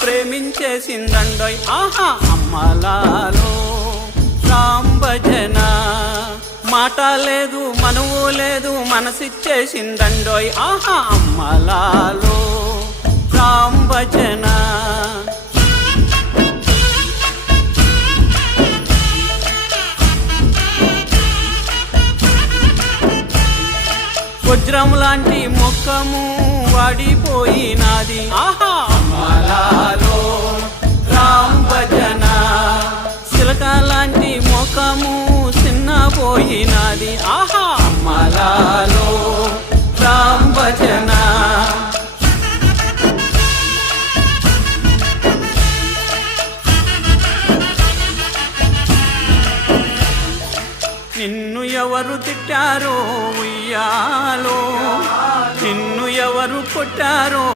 ప్రేమించేసిందండోయ్ ఆహా అమ్మలాలో రామ్ భజన మాట లేదు మనవు లేదు మనసిచ్చేసిందండోయ్ ఆహా అమ్మలాలో రామ్ భజన వజ్రం లాంటి ముఖము వాడిపోయినాది ఆహా అమ్మలాలో రామ్ భజన చిలక లాంటి ముఖము చిన్నపోయినాది ఆహా అమ్మలాలో రామ్ భజన నిన్ను ఎవరు తిట్టారో ఉయ్యాలో నిన్ను ఎవరు కొట్టారో